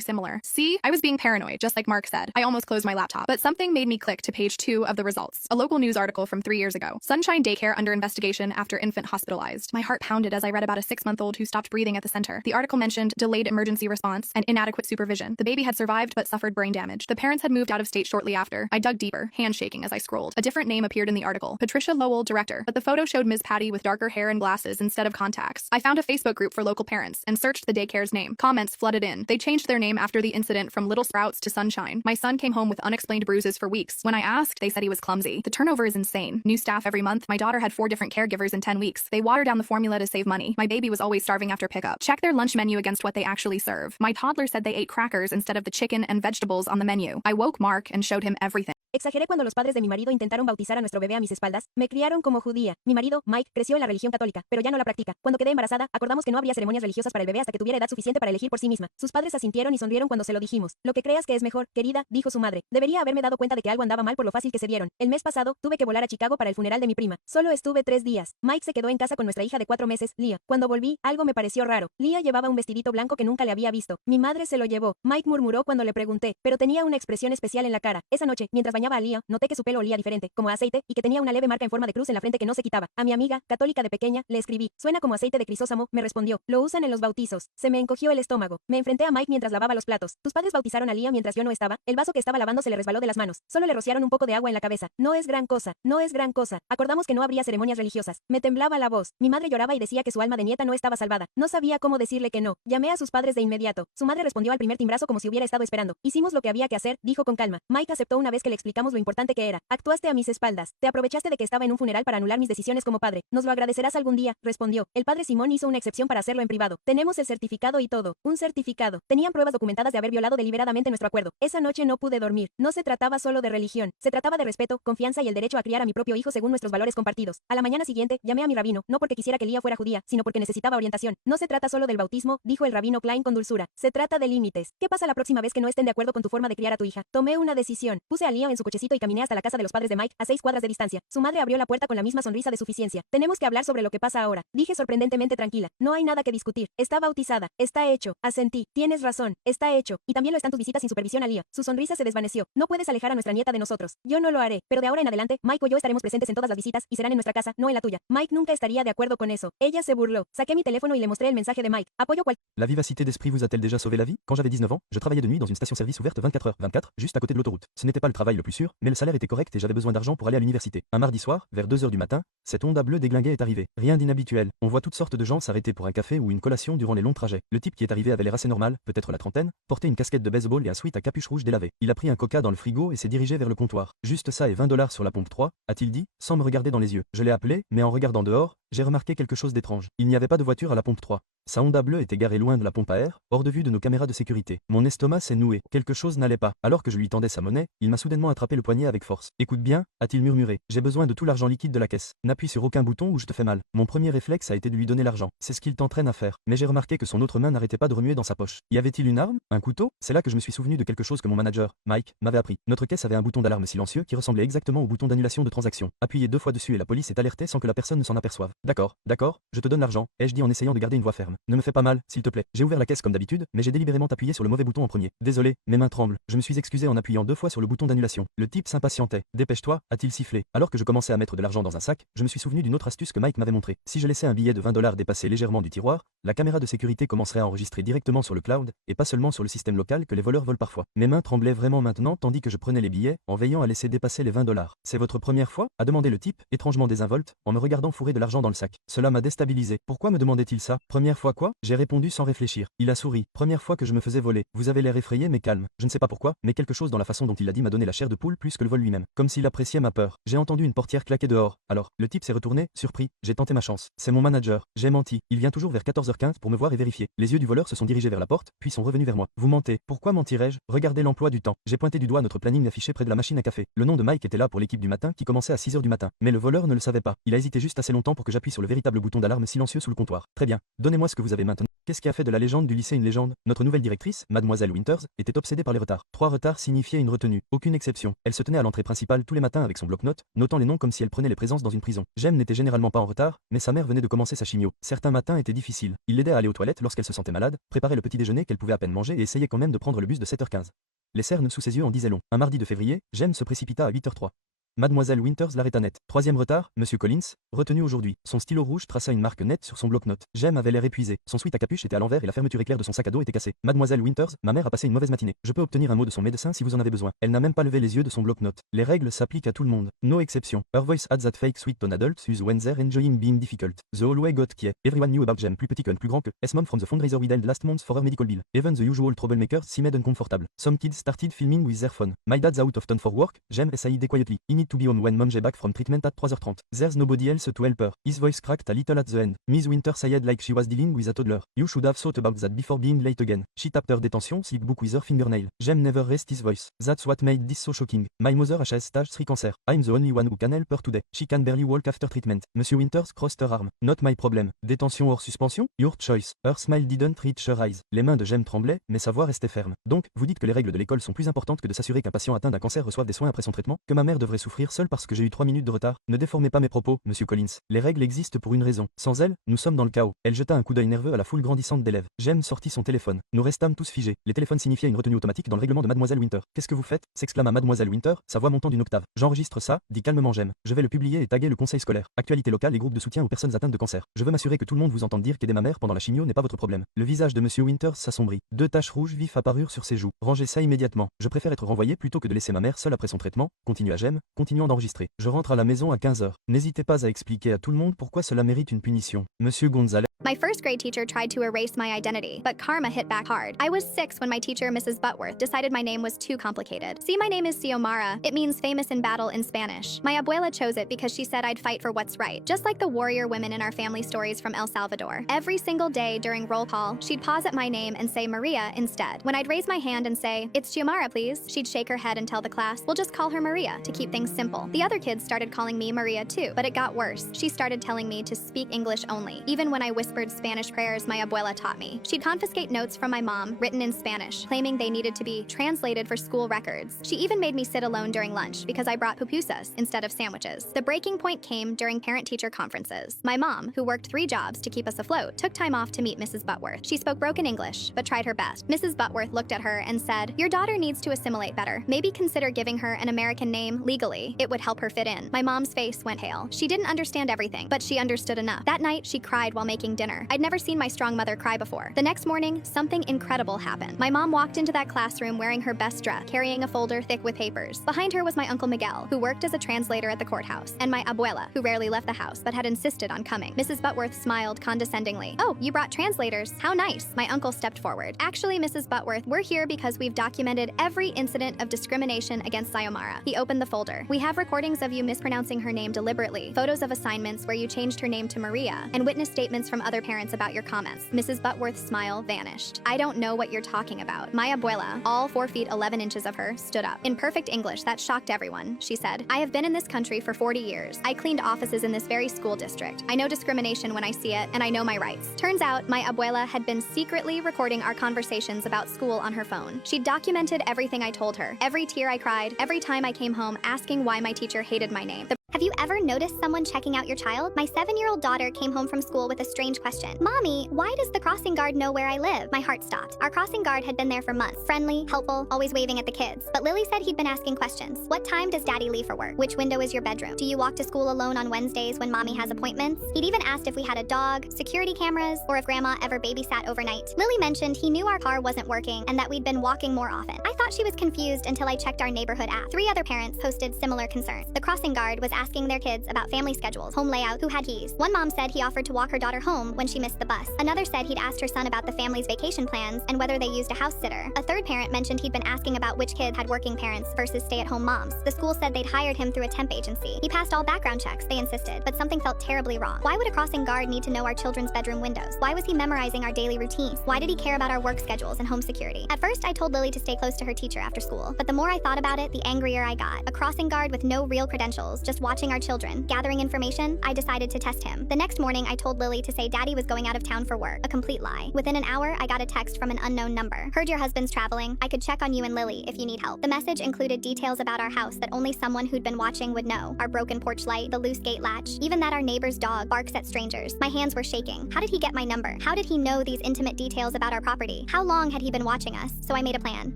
similar. See, I was being paranoid, just like Mark said. I almost closed my laptop, but something made me click to page 2 of the results. A local news article from 3 years ago. Sunshine Daycare under investigation after infant hospitalized. My heart pounded as I read about a 6-month-old who stopped breathing at the center. The article mentioned delayed emergency response and inadequate supervision. The baby had survived but suffered brain damage. The parents had moved out of state shortly after. I dug deeper, hand shaking as I scrolled. A different name appeared in the article. Patricia Lowell, director, but the photo showed Ms. Patty with darker hair and glasses instead of contacts. I found a Facebook group for local parents and searched the daycare's name. Comments flooded in. They changed their name after the incident from Little Sprouts to Sunshine. My son came home with unexplained bruises for weeks. When I asked, they said he was clumsy. The turnover is insane. New staff every month. My daughter had 4 different caregivers in 10 weeks. They water down the formula to save money. My baby was always starving after pickup. Check their lunch menu against what they actually serve. My toddler said they ate crackers instead of the chicken and vegetables on the menu. I woke Mark and showed him everything. Exageré cuando los padres de mi marido intentaron bautizar a nuestro bebé a mis espaldas. Me criaron como judía. Mi marido, Mike, creció en la religión católica, pero ya no la practica. Cuando quedé embarazada, acordamos que no habría ceremonias religiosas para el bebé hasta que tuviera edad suficiente para elegir por sí misma. Sus padres asintieron y sonrieron cuando se lo dijimos. Lo que creas que es mejor, querida, dijo su madre. Debería haberme dado cuenta de que algo andaba mal por lo fácil que se dieron. El mes pasado, tuve que volar a Chicago para el funeral de mi prima. Solo estuve 3 días. Mike se quedó en casa con nuestra hija de 4 meses, Leah. Cuando volví, algo me pareció raro. Leah llevaba un vestidito blanco que nunca le había visto. Mi madre se lo llevó. Mike murmuró cuando le pregunté, pero tenía una expresión especial en la cara. Esa noche, mientras bañaba a Leah, noté que su pelo olía diferente, como a aceite, y que tenía una leve marca en forma de cruz en la frente que no se quitaba. A mi amiga, católica de pequeña, le escribí. Suena como aceite de crisósamo, me respondió. Lo usan en los bautizos. Se me encogió el estómago. Me enfrenté a Mike mientras lavaba los platos. Tus padres bautizaron a Leah mientras yo no estaba. El vaso que estaba lavando se le resbaló de las manos. Solo le rociaron un poco de agua en la cabeza. No es gran cosa. No es gran cosa. Acordamos que no habría ceremonias religiosas. Me temblaba la voz. Mi madre lloraba y decía que su alma de nieta no estaba salvada. No sabía cómo decirle que no. Llamé a sus padres de inmediato. Su madre respondió al primer timbrazo como si hubiera estado esperando. Hicimos lo que había que hacer, dijo con calma. Mike aceptó una vez que le expliqué explicamos lo importante que era. Actuaste a mis espaldas. Te aprovechaste de que estaba en un funeral para anular mis decisiones como padre. Nos lo agradecerás algún día, respondió. El padre Simón hizo una excepción para hacerlo en privado. Tenemos el certificado y todo. Un certificado. Tenían pruebas documentadas de haber violado deliberadamente nuestro acuerdo. Esa noche no pude dormir. No se trataba solo de religión. Se trataba de respeto, confianza y el derecho a criar a mi propio hijo según nuestros valores compartidos. A la mañana siguiente, llamé a mi rabino, no porque quisiera que Lía fuera judía, sino porque necesitaba orientación. No se trata solo del bautismo, dijo el rabino Klein con dulzura. Se trata de límites. ¿Qué pasa la próxima vez que no estén de acuerdo con tu forma de criar a tu hija? Tomé una decisión. Puse a Lía en su cochecito y caminé hasta la casa de los padres de Mike, a 6 cuadras de distancia. Su madre abrió la puerta con la misma sonrisa de suficiencia. Tenemos que hablar sobre lo que pasa ahora. Dije sorprendentemente tranquila. No hay nada que discutir. Está bautizada. Está hecho. Asentí. Tienes razón. Está hecho. Y también lo están tus visitas sin supervisión a Lía. Su sonrisa se desvaneció. No puedes alejar a nuestra nieta de nosotros. Yo no lo haré. Pero de ahora en adelante, Mike o yo estaremos presentes en todas las visitas y serán en nuestra casa, no en la tuya. Mike nunca estaría de acuerdo con eso. Ella se burló. Saqué mi teléfono y le mostré el mensaje de Mike. Apoyo cual. La vivacité d'esprit vous a-t-elle déjà sauvé la vie? Quand j'avais 19 ans, je travaillais de nuit dans une station-service ouverte 24h24, juste à côté de l'autoroute. Ce n'était pas le travail le plus sûr, mais le salaire était correct et j'avais besoin d'argent pour aller à l'université. Un mardi soir, vers 2h du matin, cette Honda bleue déglinguée est arrivée. Rien d'inhabituel. On voit toutes sortes de gens s'arrêter pour un café ou une collation durant les longs trajets. Le type qui est arrivé avait l'air assez normal, peut-être la trentaine, portait une casquette de baseball et un sweat à capuche rouge délavé. Il a pris un coca dans le frigo et s'est dirigé vers le comptoir. Juste ça et $20 sur la pompe 3, a-t-il dit, sans me regarder dans les yeux. Je l'ai appelé, mais en regardant dehors, j'ai remarqué quelque chose d'étrange. Il n'y avait pas de voiture à la pompe 3. Sa Honda bleue était garée loin de la pompe à air, hors de vue de nos caméras de sécurité. Mon estomac s'est noué. Quelque chose n'allait pas. Alors que je lui tendais sa monnaie, il m'a soudainement attrapé le poignet avec force. Écoute bien, a-t-il murmuré. J'ai besoin de tout l'argent liquide de la caisse. N'appuie sur aucun bouton ou je te fais mal. Mon premier réflexe a été de lui donner l'argent. C'est ce qu'il t'entraîne à faire. Mais j'ai remarqué que son autre main n'arrêtait pas de remuer dans sa poche. Y avait-il une arme? Un couteau? C'est là que je me suis souvenu de quelque chose que mon manager, Mike, m'avait appris. Notre caisse avait un bouton d'alarme silencieux qui ressemblait exactement au bouton d'annulation de transaction. Appuyez 2 fois dessus et la police est alertée sans que la personne ne s'en aperçoive. D'accord, je te donne l'argent, ai-je dit en essayant de garder une voix ferme. Ne me fais pas mal, s'il te plaît. J'ai ouvert la caisse comme d'habitude, mais j'ai délibérément appuyé sur le mauvais bouton en premier. Désolé, mes mains tremblent. Je me suis excusé en appuyant 2 fois sur le bouton d'annulation. Le type s'impatientait. Dépêche-toi, a-t-il sifflé. Alors que je commençais à mettre de l'argent dans un sac, je me suis souvenu d'une autre astuce que Mike m'avait montré. Si je laissais un billet de $20 dépasser légèrement du tiroir, la caméra de sécurité commencerait à enregistrer directement sur le cloud, et pas seulement sur le système local que les voleurs volent parfois. Mes mains tremblaient vraiment maintenant tandis que je prenais les billets, en veillant à laisser dépasser les $20. C'est votre première fois? A demandé le type, étrangement désinvolte, en me regardant fourrer de l'argent dans le sac. Cela m'a déstabilisé. Pourquoi me demandait-il ça? Première fois quoi? J'ai répondu sans réfléchir. Il a souri. Première fois que je me faisais voler. Vous avez l'air effrayé mais calme. Je ne sais pas pourquoi, mais quelque chose dans la façon dont il l'a dit m'a donné la chair de poule plus que le vol lui-même. Comme s'il appréciait ma peur. J'ai entendu une portière claquer dehors. Alors, le type s'est retourné, surpris. J'ai tenté ma chance. C'est mon manager. J'ai menti. Il vient toujours vers 14h15 pour me voir et vérifier. Les yeux du voleur se sont dirigés vers la porte, puis sont revenus vers moi. Vous mentez. Pourquoi mentirais-je? Regardez l'emploi du temps. J'ai pointé du doigt notre planning affiché près de la machine à café. Le nom de Mike était là pour l'équipe du matin qui commençait à 6h du matin. Mais le voleur ne le savait pas. Il a hésité juste assez longtemps pour que j'appuie sur le véritable bouton d'alarme silencieux sous le comptoir. Très bien. Donnez-moi ce que vous avez maintenant. Qu'est-ce qui a fait de la légende du lycée une légende? Notre nouvelle directrice, Mademoiselle Winters, était obsédée par les retards. 3 retards signifiaient une retenue. Aucune exception. Elle se tenait à l'entrée principale tous les matins avec son bloc-notes, notant les noms comme si elle prenait les présences dans une prison. Jem n'était généralement pas en retard, mais sa mère venait de commencer sa chimio. Certains matins étaient difficiles. Il l'aidait à aller aux toilettes lorsqu'elle se sentait malade, préparait le petit déjeuner qu'elle pouvait à peine manger et essayait quand même de prendre le bus de 7h15. Les cernes sous ses yeux en disaient long. Un mardi de février, Jem se précipita à 8h03. Mademoiselle Winters l'arrêta net. 3e retard, Monsieur Collins, retenu aujourd'hui. Son stylo rouge traça une marque nette sur son bloc-notes. Jem avait l'air épuisé. Son sweat à capuche était à l'envers et la fermeture éclair de son sac à dos était cassée. Mademoiselle Winters, ma mère a passé une mauvaise matinée. Je peux obtenir un mot de son médecin si vous en avez besoin. Elle n'a même pas levé les yeux de son bloc-notes. Les règles s'appliquent à tout le monde. No exception. Her voice had that fake sweet tone adults use when they're enjoying being difficult. The hallway got quiet. Everyone knew about Jem. Plus petit qu'un, plus grand que. S-mom from the fundraiser we held last month for her medical bill. Even the usual troublemakers seemed uncomfortable. Some kids started filming with their phone. My dad's out of town for work. Jem sighed quietly. He need to be home when mom back from treatment at 3h30. There's nobody else to help her. His voice cracked a little at the end. Miss Winter sighed like she was dealing with a toddler. You should have thought about that before being late again. She tapped her detention sleep book with her fingernail. Jem never raised his voice. That's what made this so shocking. My mother has stage 3 cancer. I'm the only one who can help her today. She can barely walk after treatment. Monsieur Winters crossed her arm. Not my problem. Détention hors suspension? Your choice. Her smile didn't reach her eyes. Les mains de Jem tremblaient, mais sa voix restait ferme. Donc, vous dites que les règles de l'école sont plus importantes que de s'assurer qu'un patient atteint d'un cancer reçoive des soins après son traitement? Que ma mère devrait souffrir seule parce que j'ai eu 3 minutes de retard? Ne déformez pas mes propos, Monsieur Collins. Les règles existent pour une raison. Sans elles, nous sommes dans le chaos. Elle jeta un coup d'œil nerveux à la foule grandissante d'élèves. Jem sortit son téléphone. Nous restâmes tous figés. Les téléphones signifiaient une retenue automatique dans le règlement de Mademoiselle Winter. Qu'est-ce que vous faites? S'exclama Mademoiselle Winter, sa voix montant d'une octave. J'enregistre ça, dit calmement Jem. Je vais le publier et taguer le conseil scolaire. Actualité locale et groupe de soutien aux personnes atteintes de cancer. Je veux m'assurer que tout le monde vous entende dire qu'aider ma mère pendant la chimio n'est pas votre problème. Le visage de Monsieur Winters s'assombrit. 2 taches rouges vives apparurent sur ses joues. Rangez ça immédiatement. Je préfère être renvoyé plutôt que de laisser ma mère seule après son traitement, continua Jem, continuant d'enregistrer. Je rentre à la maison à 15h. N'hésitez pas à expliquer à tout le monde pourquoi cela mérite une punition. Monsieur Gonzalez. My first grade teacher tried to erase my identity, but karma hit back hard. I was 6 when my teacher, Mrs. Butworth, decided my name was too complicated. See, my name is Xiomara. It means famous in battle in Spanish. My abuela chose it because she said I'd fight for what's right, just like the warrior women in our family stories from El Salvador. Every single day during roll call, she'd pause at my name and say Maria instead. When I'd raise my hand and say, "It's Xiomara, please," she'd shake her head and tell the class, "We'll just call her Maria," to keep things simple. The other kids started calling me Maria too, but it got worse. She started telling me to speak English only, even when I whispered Spanish prayers my abuela taught me. She'd confiscate notes from my mom, written in Spanish, claiming they needed to be translated for school records. She even made me sit alone during lunch because I brought pupusas instead of sandwiches. The breaking point came during parent-teacher conferences. My mom, who worked 3 jobs to keep us afloat, took time off to meet Mrs. Butworth. She spoke broken English, but tried her best. Mrs. Butworth looked at her and said, "Your daughter needs to assimilate better. Maybe consider giving her an American name legally. It would help her fit in." My mom's face went pale. She didn't understand everything, but she understood enough. That night, she cried while making dinner. I'd never seen my strong mother cry before. The next morning, something incredible happened. My mom walked into that classroom wearing her best dress, carrying a folder thick with papers. Behind her was my Uncle Miguel, who worked as a translator at the courthouse, and my abuela, who rarely left the house but had insisted on coming. Mrs. Butworth smiled condescendingly. "Oh, you brought translators. How nice." My uncle stepped forward. "Actually, Mrs. Butworth, we're here because we've documented every incident of discrimination against Xiomara." He opened the folder. "We have recordings of you mispronouncing her name deliberately, photos of assignments where you changed her name to Maria, and witness statements from other parents about your comments." Mrs. Butworth's smile vanished. "I don't know what you're talking about." My abuela, all 4 feet 11 inches of her, stood up. In perfect English that shocked everyone, she said, "I have been in this country for 40 years. I cleaned offices in this very school district. I know discrimination when I see it, and I know my rights." Turns out, my abuela had been secretly recording our conversations about school on her phone. She documented everything I told her, every tear I cried, every time I came home asking why my teacher hated my name. Have you ever noticed someone checking out your child? My 7-year-old daughter came home from school with a strange question. "Mommy, why does the crossing guard know where I live?" My heart stopped. Our crossing guard had been there for months. Friendly, helpful, always waving at the kids. But Lily said he'd been asking questions. "What time does Daddy leave for work? Which window is your bedroom? Do you walk to school alone on Wednesdays when Mommy has appointments?" He'd even asked if we had a dog, security cameras, or if Grandma ever babysat overnight. Lily mentioned he knew our car wasn't working and that we'd been walking more often. I thought she was confused until I checked our neighborhood app. 3 other parents posted similar concerns. The crossing guard was asking their kids about family schedules, home layout, who had keys. One mom said he offered to walk her daughter home when she missed the bus. Another said he'd asked her son about the family's vacation plans and whether they used a house sitter. A third parent mentioned he'd been asking about which kid had working parents versus stay-at-home moms. The school said they'd hired him through a temp agency. He passed all background checks, they insisted, but something felt terribly wrong. Why would a crossing guard need to know our children's bedroom windows? Why was he memorizing our daily routines? Why did he care about our work schedules and home security? At first, I told Lily to stay close to her teacher after school, but the more I thought about it, the angrier I got. A crossing guard with no real credentials, just watching our children, gathering information. I decided to test him. The next morning, I told Lily to say Daddy was going out of town for work. A complete lie. Within an hour, I got a text from an unknown number. "Heard your husband's traveling. I could check on you and Lily if you need help." The message included details about our house that only someone who'd been watching would know. Our broken porch light, the loose gate latch, even that our neighbor's dog barks at strangers. My hands were shaking. How did he get my number? How did he know these intimate details about our property? How long had he been watching us? So I made a plan.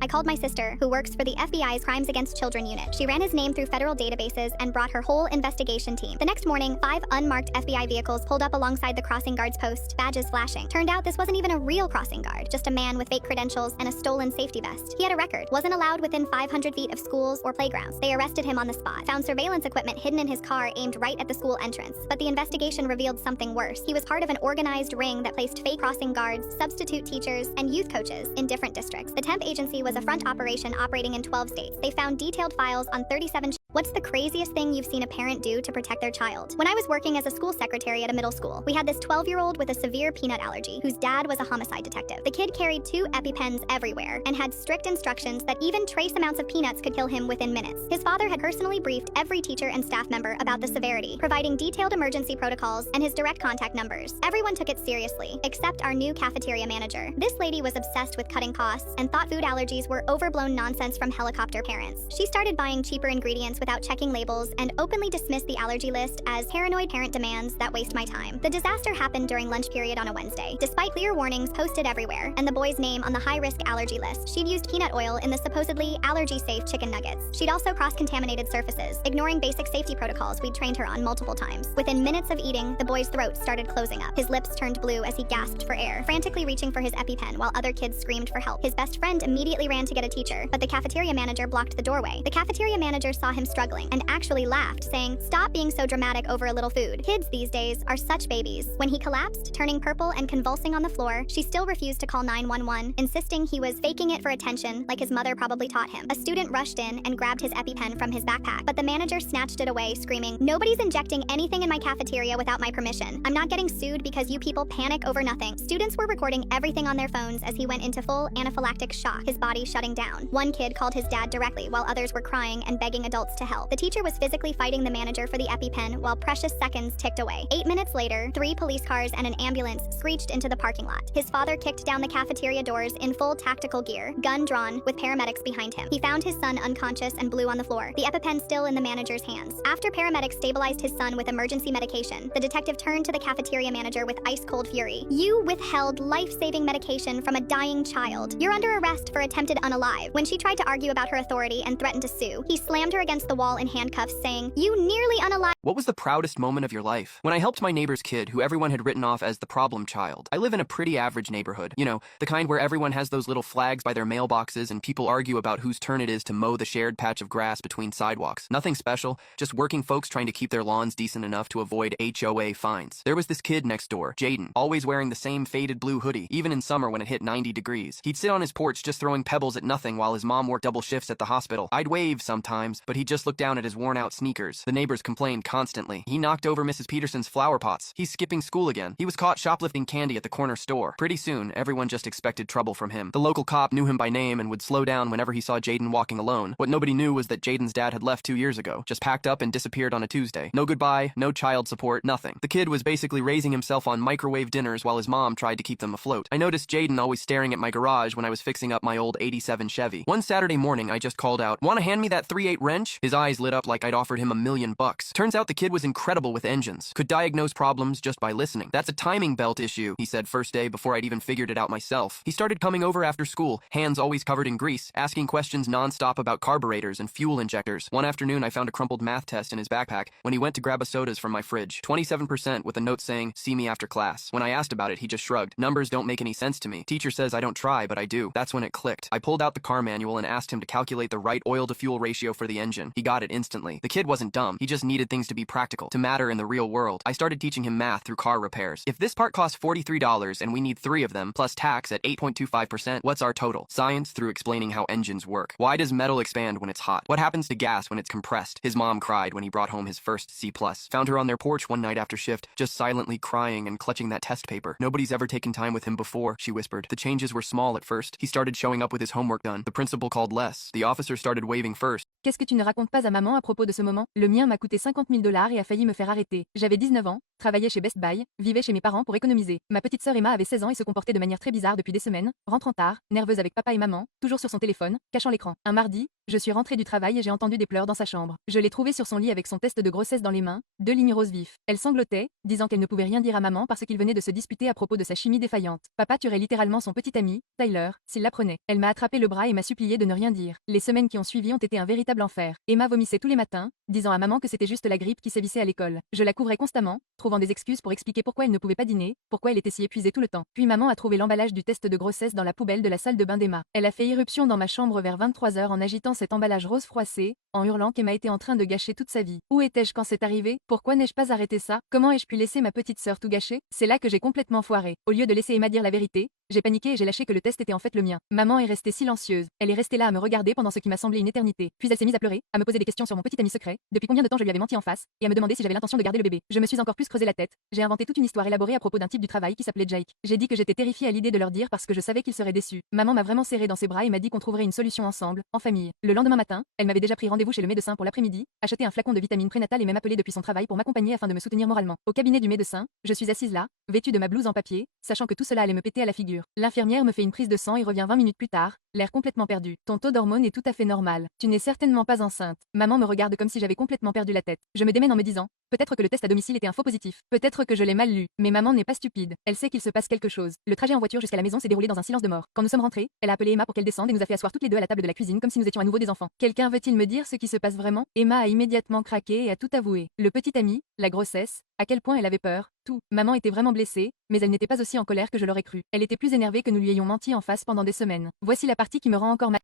I called my sister, who works for the FBI's Crimes Against Children unit. She ran his name through federal databases and brought her whole investigation team. The next morning, 5 unmarked FBI vehicles pulled up alongside the crossing guard's post, badges flashing. Turned out this wasn't even a real crossing guard, just a man with fake credentials and a stolen safety vest. He had a record, wasn't allowed within 500 feet of schools or playgrounds. They arrested him on the spot, found surveillance equipment hidden in his car aimed right at the school entrance. But the investigation revealed something worse. He was part of an organized ring that placed fake crossing guards, substitute teachers, and youth coaches in different districts. The temp agency was a front operation operating in 12 states. They found detailed files on 37. What's the craziest thing you've seen a parent do to protect their child? When I was working as a school secretary at a middle school, we had this 12-year-old with a severe peanut allergy whose dad was a homicide detective. The kid carried 2 EpiPens everywhere and had strict instructions that even trace amounts of peanuts could kill him within minutes. His father had personally briefed every teacher and staff member about the severity, providing detailed emergency protocols and his direct contact numbers. Everyone took it seriously, except our new cafeteria manager. This lady was obsessed with cutting costs and thought food allergies were overblown nonsense from helicopter parents. She started buying cheaper ingredients without checking labels and openly dismissed the allergy list as paranoid parent demands that waste my time. The disaster happened during lunch period on a Wednesday. Despite clear warnings posted everywhere and the boy's name on the high-risk allergy list, she'd used peanut oil in the supposedly allergy-safe chicken nuggets. She'd also cross-contaminated surfaces, ignoring basic safety protocols we'd trained her on multiple times. Within minutes of eating, the boy's throat started closing up. His lips turned blue as he gasped for air, frantically reaching for his EpiPen while other kids screamed for help. His best friend immediately ran to get a teacher, but the cafeteria manager blocked the doorway. The cafeteria manager saw him struggling and actually laughed, saying, "Stop being so dramatic over a little food. Kids these days are such babies." When he collapsed, turning purple and convulsing on the floor, she still refused to call 911, insisting he was faking it for attention like his mother probably taught him. A student rushed in and grabbed his EpiPen from his backpack, but the manager snatched it away, screaming, "Nobody's injecting anything in my cafeteria without my permission. I'm not getting sued because you people panic over nothing." Students were recording everything on their phones as he went into full anaphylactic shock, his body shutting down. One kid called his dad directly while others were crying and begging adults to help. The teacher was physically fighting the manager for the EpiPen while precious seconds ticked away. 8 minutes later, 3 police cars and an ambulance screeched into the parking lot. His father kicked down the cafeteria doors in full tactical gear, gun drawn, with paramedics behind him. He found his son unconscious and blue on the floor, the EpiPen still in the manager's hands. After paramedics stabilized his son with emergency medication, the detective turned to the cafeteria manager with ice-cold fury. "You withheld life-saving medication from a dying child. You're under arrest for attempted unalive." When she tried to argue about her authority and threatened to sue, he slammed her against the wall in handcuffs, saying, "You nearly unalive." What was the proudest moment of your life? When I helped my neighbor's kid, who everyone had written off as the problem child. I live in a pretty average neighborhood. You know, the kind where everyone has those little flags by their mailboxes and people argue about whose turn it is to mow the shared patch of grass between sidewalks. Nothing special, just working folks trying to keep their lawns decent enough to avoid HOA fines. There was this kid next door, Jaden, always wearing the same faded blue hoodie, even in summer when it hit 90 degrees. He'd sit on his porch just throwing pebbles at nothing while his mom worked double shifts at the hospital. I'd wave sometimes, but he'd just look down at his worn-out sneakers. The neighbors complained constantly. He knocked over Mrs. Peterson's flower pots. He's skipping school again. He was caught shoplifting candy at the corner store. Pretty soon, everyone just expected trouble from him. The local cop knew him by name and would slow down whenever he saw Jaden walking alone. What nobody knew was that Jaden's dad had left 2 years ago, just packed up and disappeared on a Tuesday. No goodbye, no child support, nothing. The kid was basically raising himself on microwave dinners while his mom tried to keep them afloat. I noticed Jaden always staring at my garage when I was fixing up my old 87 Chevy. One Saturday morning, I just called out, "Wanna hand me that 3/8 wrench?" His eyes lit up like I'd offered him $1,000,000. Turns out the kid was incredible with engines. Could diagnose problems just by listening. "That's a timing belt issue," he said first day before I'd even figured it out myself. He started coming over after school, hands always covered in grease, asking questions nonstop about carburetors and fuel injectors. One afternoon, I found a crumpled math test in his backpack when he went to grab a sodas from my fridge. 27% with a note saying, "See me after class." When I asked about it, he just shrugged. "Numbers don't make any sense to me. Teacher says I don't try, but I do." That's when it clicked. I pulled out the car manual and asked him to calculate the right oil-to-fuel ratio for the engine. He got it instantly. The kid wasn't dumb. He just needed things to be practical, to matter in the real world. I started teaching him math through car repairs. If this part costs $43 and we need 3 of them, plus tax at 8.25%, what's our total? Science through explaining how engines work. Why does metal expand when it's hot? What happens to gas when it's compressed? His mom cried when he brought home his first C+. Found her on their porch one night after shift, just silently crying and clutching that test paper. "Nobody's ever taken time with him before," she whispered. The changes were small at first. He started showing up with his homework done. The principal called less. The officer started waving first. Qu'est-ce que tu ne racontes pas à maman à propos de ce moment? Le mien m'a coûté 50 000 $ et a failli me faire arrêter. J'avais 19 ans, travaillais chez Best Buy, vivais chez mes parents pour économiser. Ma petite sœur Emma avait 16 ans et se comportait de manière très bizarre depuis des semaines, rentrant tard, nerveuse avec papa et maman, toujours sur son téléphone, cachant l'écran. Un mardi, je suis rentrée du travail et j'ai entendu des pleurs dans sa chambre. Je l'ai trouvée sur son lit avec son test de grossesse dans les mains, 2 lignes roses vifs. Elle sanglotait, disant qu'elle ne pouvait rien dire à maman parce qu'il venait de se disputer à propos de sa chimie défaillante. Papa tuerait littéralement son petit ami, Tyler, s'il l'apprenait. Elle m'a attrapé le bras et m'a supplié de ne rien dire. Les semaines qui ont suivi ont été un véritable enfer. Emma vomissait tous les matins, disant à maman que c'était juste la grippe qui sévissait à l'école. Je la couvrais constamment, trouvant des excuses pour expliquer pourquoi elle ne pouvait pas dîner, pourquoi elle était si épuisée tout le temps. Puis maman a trouvé l'emballage du test de grossesse dans la poubelle de la salle de bain d'Emma. Elle a fait irruption dans ma chambre vers 23 h en agitant cet emballage rose froissé, en hurlant qu'Emma était en train de gâcher toute sa vie. Où étais-je quand c'est arrivé? Pourquoi n'ai-je pas arrêté ça? Comment ai-je pu laisser ma petite sœur tout gâcher? C'est là que j'ai complètement foiré. Au lieu de laisser Emma dire la vérité, j'ai paniqué et j'ai lâché que le test était en fait le mien. Maman est restée silencieuse. Elle est restée là à me regarder pendant ce qui m'a semblé une éternité. Puis elle s'est mise à pleurer, à me poser des questions sur mon petit ami secret, depuis combien de temps je lui avais menti en face, et à me demander si j'avais l'intention de garder le bébé. Je me suis encore plus creusé la tête. J'ai inventé toute une histoire élaborée à propos d'un type du travail qui s'appelait Jake. J'ai dit que j'étais terrifiée à l'idée de leur dire parce que je savais qu'ils seraient déçus. Maman m'a vraiment serré dans ses bras et m'a dit qu'on trouverait une solution ensemble, en famille. Le lendemain matin, elle m'avait déjà pris rendez-vous chez le médecin pour l'après-midi, acheté un flacon de vitamines prénatales et même appelé depuis son travail pour m'accompagner afin de me soutenir moralement. Au cabinet du médecin, je suis assise là, vêtue de ma blouse en papier, sachant que tout cela allait me péter à la figure. L'infirmière me fait une prise de sang et revient 20 minutes plus tard, l'air complètement perdu. Ton taux d'hormones est tout à fait normal. Tu n'es certainement pas enceinte. Maman me regarde comme si j'avais complètement perdu la tête. Je me démène en me disant, peut-être que le test à domicile était un faux positif. Peut-être que je l'ai mal lu. Mais maman n'est pas stupide. Elle sait qu'il se passe quelque chose. Le trajet en voiture jusqu'à la maison s'est déroulé dans un silence de mort. Quand nous sommes rentrés, elle a appelé Emma pour qu'elle descende et nous a fait asseoir toutes les deux à la table de la cuisine comme si nous étions à nouveau des enfants. Quelqu'un veut-il me dire ce qui se passe vraiment? Emma a immédiatement craqué et a tout avoué. Le petit ami, la grossesse, à quel point elle avait peur, tout. Maman était vraiment blessée, mais elle n'était pas aussi en colère que je l'aurais cru. Elle était plus énervée que nous lui ayons menti en face pendant des semaines. Voici la partie qui me rend encore mal.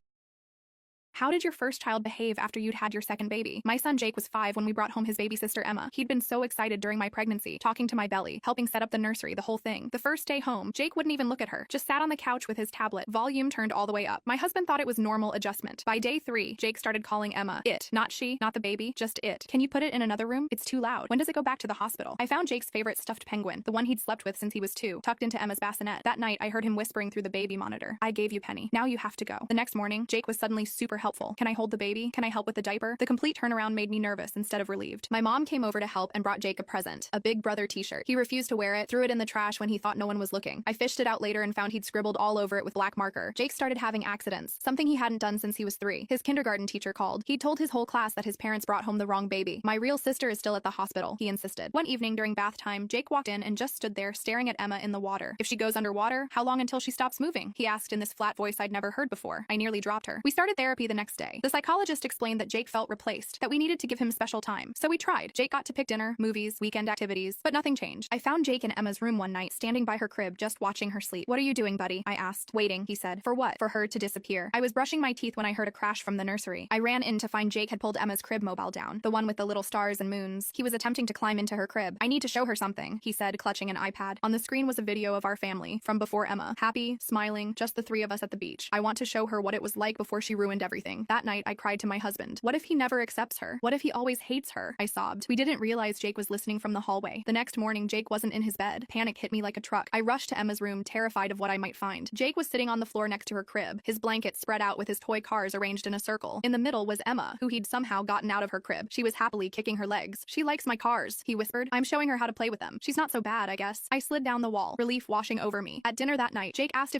How did your first child behave after you'd had your second baby? My son Jake was 5 when we brought home his baby sister Emma. He'd been so excited during my pregnancy, talking to my belly, helping set up the nursery, the whole thing. The first day home, Jake wouldn't even look at her, just sat on the couch with his tablet, volume turned all the way up. My husband thought it was normal adjustment. By day 3, Jake started calling Emma it. Not she, not the baby, just it. Can you put it in another room? It's too loud. When does it go back to the hospital? I found Jake's favorite stuffed penguin, the one he'd slept with since he was 2, tucked into Emma's bassinet. That night, I heard him whispering through the baby monitor. I gave you Penny. Now you have to go. The next morning, Jake was suddenly super helpful. Can I hold the baby? Can I help with the diaper? The complete turnaround made me nervous instead of relieved. My mom came over to help and brought Jake a present, a Big Brother t-shirt. He refused to wear it, threw it in the trash when he thought no one was looking. I fished it out later and found he'd scribbled all over it with black marker. Jake started having accidents, something he hadn't done since he was 3. His kindergarten teacher called. He told his whole class that his parents brought home the wrong baby. My real sister is still at the hospital, he insisted. One evening during bath time, Jake walked in and just stood there staring at Emma in the water. If she goes underwater, how long until she stops moving? He asked in this flat voice I'd never heard before. I nearly dropped her. We started therapy the next day. The psychologist explained that Jake felt replaced, that we needed to give him special time. So we tried. Jake got to pick dinner, movies, weekend activities, but nothing changed. I found Jake in Emma's room one night, standing by her crib, just watching her sleep. What are you doing, buddy? I asked. Waiting, he said. For what? For her to disappear. I was brushing my teeth when I heard a crash from the nursery. I ran in to find Jake had pulled Emma's crib mobile down, the one with the little stars and moons. He was attempting to climb into her crib. I need to show her something, he said, clutching an iPad. On the screen was a video of our family, from before Emma. Happy, smiling, just the 3 of us at the beach. I want to show her what it was like before she ruined everything. That night, I cried to my husband. What if he never accepts her? What if he always hates her? I sobbed. We didn't realize Jake was listening from the hallway. The next morning, Jake wasn't in his bed. Panic hit me like a truck. I rushed to Emma's room, terrified of what I might find. Jake was sitting on the floor next to her crib, his blanket spread out with his toy cars arranged in a circle. In the middle was Emma, who he'd somehow gotten out of her crib. She was happily kicking her legs. She likes my cars, he whispered. I'm showing her how to play with them. She's not so bad, I guess. I slid down the wall, relief washing over me. At dinner that night, Jake asked if he